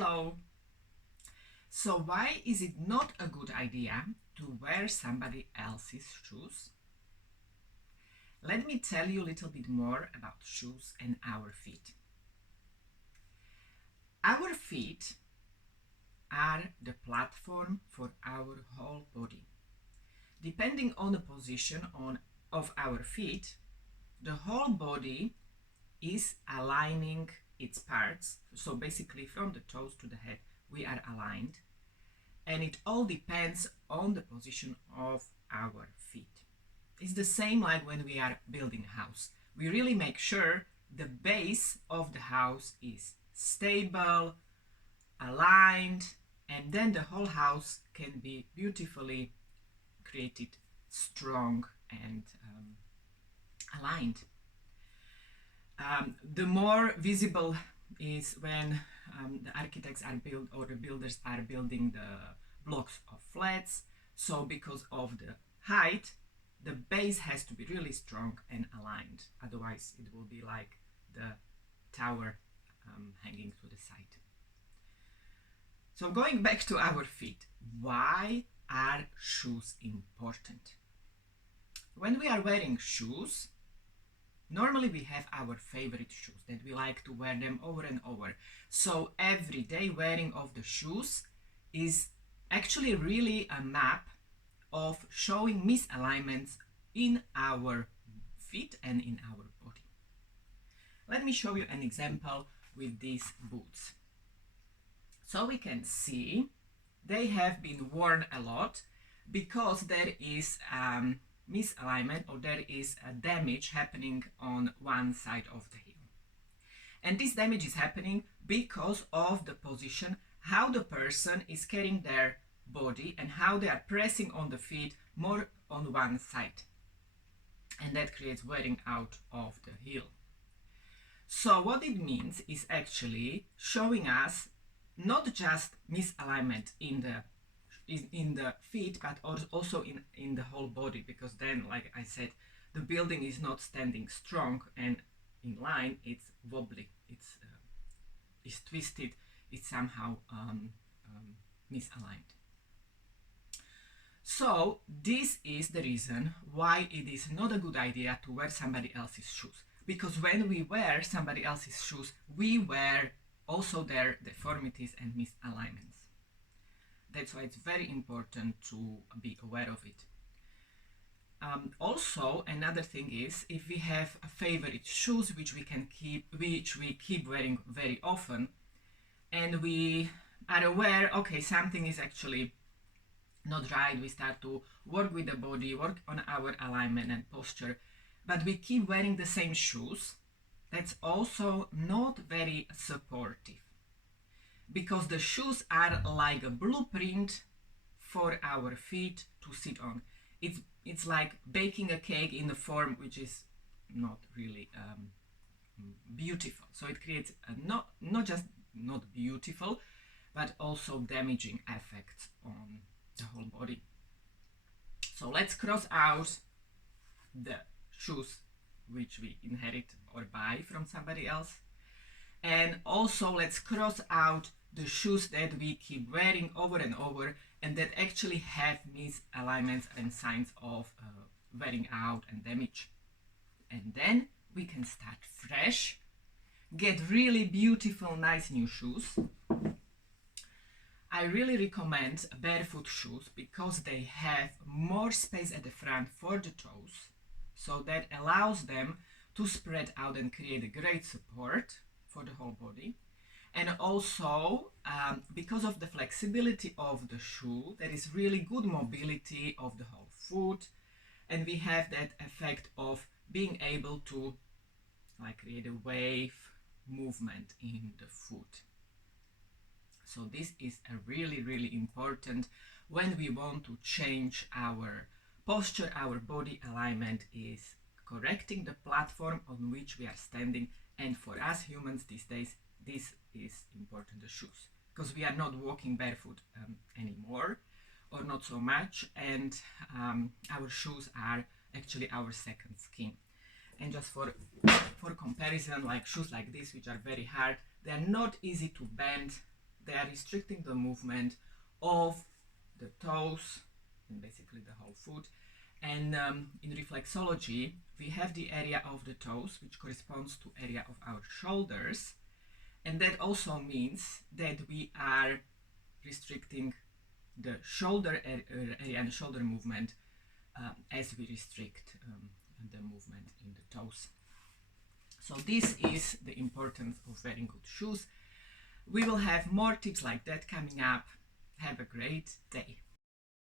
Hello! So why is it not a good idea to wear somebody else's shoes? Let me tell you a little bit more about shoes and our feet. Our feet are the platform for our whole body. Depending on the position of our feet, the whole body is aligning its parts. So basically from the toes to the head, we are aligned. And it all depends on the position of our feet. It's the same like when we are building a house. We really make sure the base of the house is stable, aligned, and then the whole house can be beautifully created, strong and aligned. The more visible is when the architects are or the builders are building the blocks of flats. So because of the height, the base has to be really strong and aligned. Otherwise, it will be like the tower hanging to the side. So going back to our feet, why are shoes important? When we are wearing shoes, normally we have our favorite shoes that we like to wear them over and over. So everyday wearing of the shoes is actually really a map of showing misalignments in our feet and in our body. Let me show you an example with these boots. So we can see they have been worn a lot because there is misalignment or there is a damage happening on one side of the heel. And this damage is happening because of the position, how the person is carrying their body and how they are pressing on the feet more on one side. And that creates wearing out of the heel. So what it means is actually showing us not just misalignment in the feet, but also in the whole body, because then, like I said, the building is not standing strong and in line, it's wobbly, it's twisted, it's somehow misaligned. So this is the reason why it is not a good idea to wear somebody else's shoes, because when we wear somebody else's shoes, we wear also their deformities and misalignments. That's why it's very important to be aware of it. Also, another thing is, if we have favorite shoes which we keep wearing very often, and we are aware, okay, something is actually not right, we start to work with the body, work on our alignment and posture, but we keep wearing the same shoes, that's also not very supportive, because the shoes are like a blueprint for our feet to sit on. It's like baking a cake in a form which is not really beautiful. So it creates not just not beautiful, but also damaging effects on the whole body. So let's cross out the shoes which we inherit or buy from somebody else. And also let's cross out the shoes that we keep wearing over and over and that actually have misalignments and signs of wearing out and damage. And then we can start fresh, get really beautiful, nice new shoes. I really recommend barefoot shoes because they have more space at the front for the toes, so that allows them to spread out and create a great support for the whole body. And also, because of the flexibility of the shoe, there is really good mobility of the whole foot, and we have that effect of being able to create a wave movement in the foot. So this is a really important when we want to change our posture, our body alignment, is correcting the platform on which we are standing. And for us humans these days, this is important, the shoes, because we are not walking barefoot anymore, or not so much, and our shoes are actually our second skin. And just for comparison, like shoes like this, which are very hard, they are not easy to bend. they are restricting the movement of the toes and basically the whole foot. And in reflexology, we have the area of the toes, which corresponds to area of our shoulders. And that also means that we are restricting the shoulder area and the shoulder movement as we restrict the movement in the toes. So this is the importance of wearing good shoes. We will have more tips like that coming up. Have a great day.